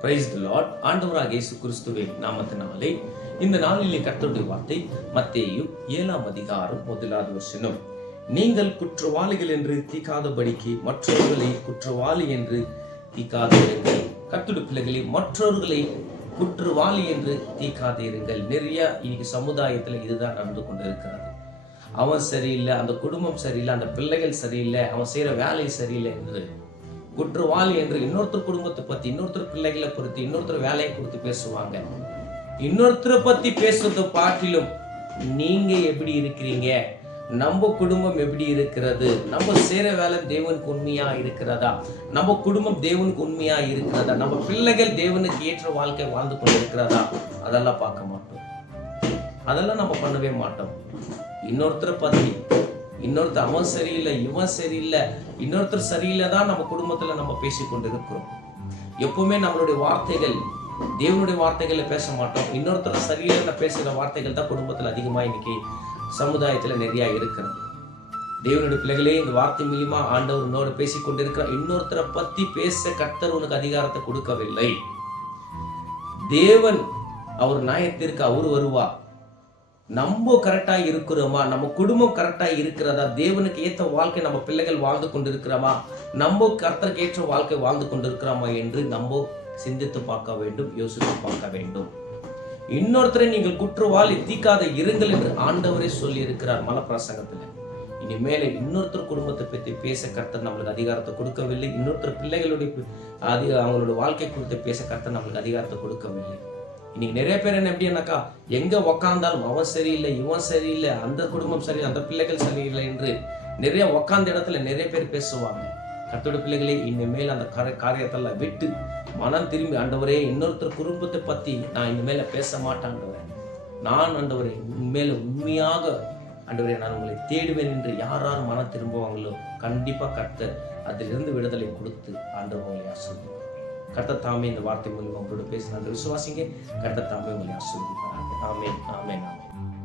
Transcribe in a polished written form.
Praise the Lord. ஆண்டவராகிய இயேசு கிறிஸ்துவின் நாமத்தினாலே இந்த நாளிலே கர்த்தருடைய வார்த்தை மத்தேயு 7ஆம் அதிகாரம் 1வது வசனம். நீங்கள் குற்றவாளிகள் என்று தீர்க்காதபடிக்கு மற்றவர்களை குற்றவாளி என்று தீர்க்காதிருங்கள். கர்த்தருடைய பிள்ளைகளே, மற்றவர்களை குற்றவாளி என்று தீர்க்காதிருங்கள். நிறைய இன்னைக்கு சமுதாயத்தில் இதுதான் நடந்து கொண்டிருக்கிறது. அவன் சரியில்லை, அந்த குடும்பம் சரியில்லை, அந்த பிள்ளைகள் சரியில்லை, அவன் செய்யற வேலை சரியில்லை என்று குற்றவாளி என்று இன்னொருத்தர் குடும்பத்தை பத்தி, இன்னொருத்தர் பிள்ளைகளை குறித்து, இன்னொருத்தர் வேலையை குறித்து பேசுவாங்க. இன்னொருத்தரை பத்தி பேசுறதை பாட்டிலும் நீங்க எப்படி இருக்கிறீங்க, நம்ம குடும்பம் எப்படி இருக்கிறது, நம்ம செய்யற வேலை தேவனுக்கு உண்மையா இருக்கிறதா, நம்ம குடும்பம் தேவனுக்கு உண்மையா இருக்கிறதா, நம்ம பிள்ளைகள் தேவனுக்கு ஏற்ற வாழ்க்கை வாழ்ந்து கொண்டு இருக்கிறதா, அதெல்லாம் பார்க்க மாட்டோம். அதெல்லாம் நம்ம பண்ணவே மாட்டோம். இன்னொருத்தரை பத்தி, இன்னொருத்தர் அவன் சரியில்லை, இவன் சரியில்லை, இன்னொருத்தர் சரியில்லை தான் நம்ம குடும்பத்துல நம்ம பேசிக்கொண்டு இருக்கிறோம். எப்பவுமே நம்மளுடைய வார்த்தைகள் தேவனுடைய வார்த்தைகளை பேச மாட்டோம். இன்னொருத்தர் சரியில்லை பேசுகிற வார்த்தைகள் தான் குடும்பத்துல அதிகமா இன்னைக்கு சமுதாயத்துல நிறைய இருக்கிறது. தேவனுடைய பிள்ளைகளே, இந்த வார்த்தை மூலியமா ஆண்டவர் உன்னோட பேசிக்கொண்டிருக்கிற இன்னொருத்தரை பத்தி பேச கர்த்தர் உனக்கு அதிகாரத்தை கொடுக்கவில்லை. தேவன் அவர் நியாயத்திற்கு அவர் வருவா. நம்ம கரெக்டா இருக்கிறோமா, நம்ம குடும்பம் கரெக்டா இருக்கிறதா, தேவனுக்கு ஏற்ற வாழ்க்கை நம்ம பிள்ளைகள் வாழ்ந்து கொண்டிருக்கிறோமா, நம்ம கர்த்தருக்கு ஏற்ற வாழ்க்கை வாழ்ந்து கொண்டிருக்கிறோமா என்று நம்ம சிந்தித்து பார்க்க வேண்டும், யோசித்து பார்க்க வேண்டும். இன்னொருத்தரை நீங்கள் குற்றவாளி தீர்க்காத இருங்கள் என்று ஆண்டவரே சொல்லி இருக்கிறார் மலப்பிரசங்கத்துல. இனிமேல இன்னொருத்தர் குடும்பத்தை பற்றி பேச கர்த்தர் நம்மளுக்கு அதிகாரத்தை கொடுக்கவில்லை. இன்னொருத்தர் பிள்ளைகளுடைய அவங்களோட வாழ்க்கை குறித்து பேச கர்த்தர் நம்மளுக்கு அதிகாரத்தை கொடுக்கவில்லை. இன்னைக்கு நிறைய பேர் என்ன எப்படின்னாக்கா, எங்க உக்காந்தாலும் அவன் சரியில்லை, இவன் சரியில்லை, அந்த குடும்பம் சரியில்லை, அந்த பிள்ளைகள் சரியில்லை என்று நிறைய உக்காந்த இடத்துல நிறைய பேர் பேசுவாங்க. கர்த்தருடைய பிள்ளைகளே, இனிமேல் அந்த காரியத்தெல்லாம் விட்டு மனம் திரும்பி, ஆண்டவரே இன்னொருத்தர் குடும்பத்தை பத்தி நான் இனிமேல பேச மாட்டேன், நான் ஆண்டவரே உண்மையில உண்மையாக ஆண்டவரே நான் உங்களை தேடுவேன் என்று யார் மனம் திரும்புவாங்களோ கண்டிப்பா கர்த்தர் அதிலிருந்து விடுதலை கொடுத்து ஆண்டவர் உங்களை ஆசீர்வதிப்பார். கர்த்தர் தாமே இந்த வார்த்தை மூலமா உங்களோட பேசுறாங்க, விசுவாசிங்க. கர்த்தர் தாமே உங்களை ஆசீர்வதிப்பார். ஆமென், ஆமென், ஆமென்.